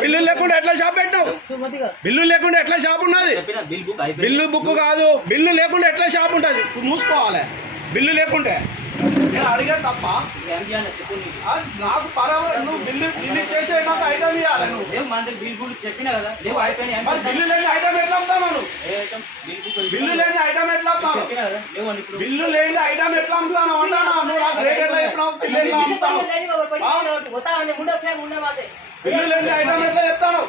Bill లేకుండా ఎట్లా shop పెట్టావు? బిల్లు లేకుండా ఎట్లా షాప్ ఉన్నది? బిల్లు బుక్ కాదు, బిల్లు లేకుండా ఎట్లా షాప్ ఉంటుంది? మూసుకోవాలి బిల్లు లేకుంటే. నేను అడిగా తప్ప నాకు పర్వాలేదు. నువ్వు బిల్లు చేసే నాకు ఐటమ్ ఇవ్వాలి. నువ్వు బిల్లు లేని ఐటమ్ ఎట్లా అమ్ముతావు? నువ్వు బిల్లు లేని ఐటమ్ ఎట్లా అమ్ముతావు? బిల్లు లేని ఐటమ్ ఎట్లా అమ్ముతాను అంటాను. నువ్వు నాకు రేట్ ఎట్లా చెప్పినావు? బిల్లు ఎట్లా అమ్ముతావు? బిల్లు లేని ఐటమ్ ఎట్లా చెప్తాను?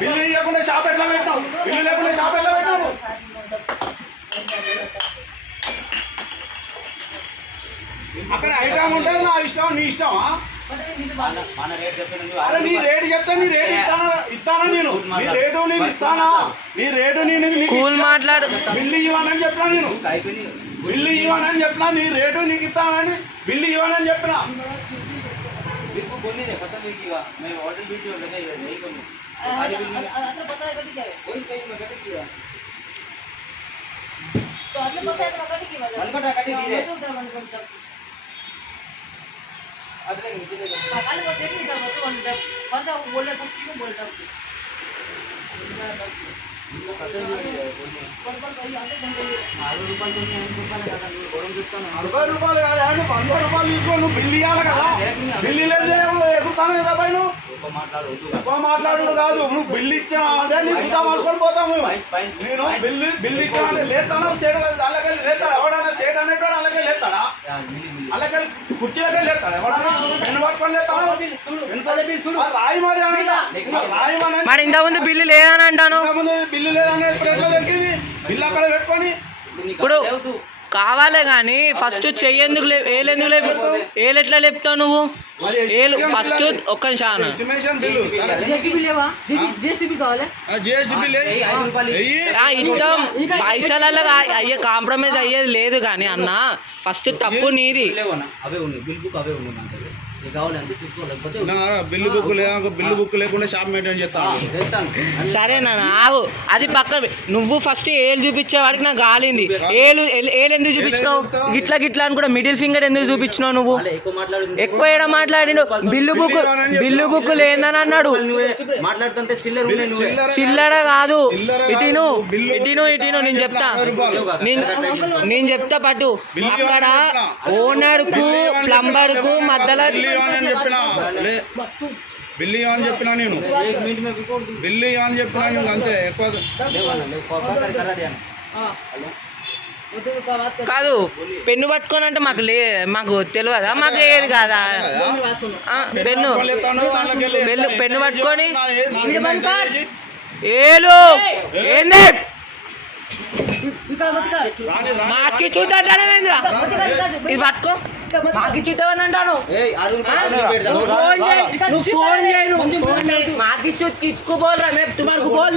బిల్లు ఇవ్వకుండా షాప్ ఎట్లా పెట్టినావు? బిల్లు లేకుండా షాప్ ఎట్లా పెట్టినావు? అక్కడ ఐటమ్ ఉంటుంది, నా ఇష్టం, నీ ఇష్టమా? అరే నీ రేటు చెప్తా, నీ రేటు ఇస్తానా? నేను నీ రేటు నేను ఇస్తానా? నీ రేటు నేను మాట్లాడు. బిల్లు ఇవ్వనని చెప్పినా, నేను బిల్లు ఇవ్వనని చెప్పినా, నీ రేటు నీకు ఇస్తానని బిల్లు ఇవ్వనని చెప్పినా. ₹60 కాదు, ₹100 తీసుకో. నువ్వు బిల్లు ఇవ్వాలి కదా. బిల్లు లేదు ఎగురుతాను 20 నువ్వు ఎక్కువ మాట్లాడు కాదు. నువ్వు బిల్లు ఇచ్చా అంటే నీ బుద్ధా మార్చుకొని పోతాము. నేను బిల్లు ఇచ్చా అంటే లేస్తాను. సేటు అల్లకెళ్ళి లేస్తాడు ఎవడన్నా? సేటు అనేటోడు అల్లకెళ్ళి లేస్తాడా? అల్లకెళ్ళి కుర్చీలకే లేస్తాడు ఎవడన్నా? పెన్ను పట్టుకొని లేస్తాను. రాయి మరి రాయి మరి ఇంతకుముందు బిల్లు లేదని అంటాను. బిల్లు లేదని ఇప్పుడు ఎట్లా దొరికింది? బిల్లు అక్కడ పెట్టుకొని ఇప్పుడు కావాలే కానీ ఫస్ట్ చెయ్యేందుకు ఏలెందుకు ఏలు ఎట్లా లేపుతావు నువ్వు? ఏలు ఫస్ట్ ఒక్క నిమిషం ఇస్తాం. పైసలలో అయ్యే కాంప్రమైజ్ అయ్యేది లేదు కానీ అన్న, ఫస్ట్ తప్పు నీది. బిల్లు బుక్ బిల్లు బుక్ లేకుండా షాప్ మెయింటైన్ చేస్తాను. సరేనా ఆగు, అది పక్క. నువ్వు ఫస్ట్ ఏలు చూపించేవాడికి నాకు గాలింది. ఏలు ఎందుకు చూపించినావు? గిట్లా అని కూడా మిడిల్ ఫింగర్ ఎందుకు చూపించినావు? నువ్వు ఎక్కువ ఏడా మాట్లాడిండు. బిల్లు బుక్ లేదని అన్నాడు. చిల్లర కాదు, ఇటీను నేను చెప్తా పట్టు. అక్కడ ఓనర్కు ప్లంబర్కు మధ్యలో బిల్లు ఇవ్వని చెప్పినా, నేను బిల్లు ఇవ్వని చెప్పినా. నేను అంతే. ఎక్కువ కాదు. పెన్ను పట్టుకొని అంటే మాకు తెలియదా? మాకు ఏది కాదా? పెన్ను పట్టుకొని ఏలు ఏంది మాకి చూద్దామేంద్రా? ఇది పట్టుకో మాకి చూద్దామని అంటాను. ఫోన్ చేయి, మాకి చూసుకోబోల్ రా. తుమార్కు బోల్